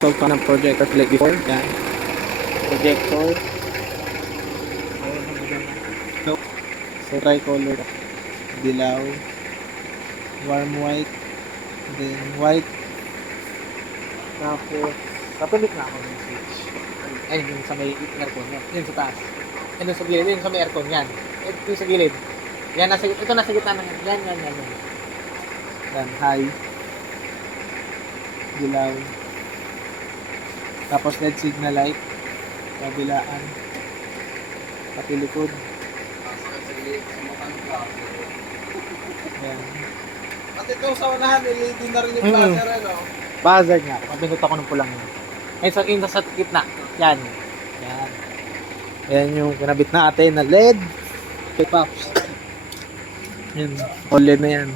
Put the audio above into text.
solve ka ng projector like before. Yan. Projector. So, tricolor. Dilaw. Warm white. Then, white. Tapos, kapinit na ako ng switch. Ayun, yung sa may aircon. Yun sa taas. Yun sa gilid. Yun sa may aircon. Yan. Ito sa gilid. Yan, ito nasa gitna ng yan. Yan, high. Dilaw. Tapos LED signal light. Kabilaan. Pati likod. Yan. At ito sa unahan, LED na rin yung buzzer, ano? Buzzer nga. Mabinot ako ng pulang yun. Ngayon sa inta sa gitna. Yan. Yan. Yan yung kinabit natin na LED. Okay, Pops. Yan. OLED na yan.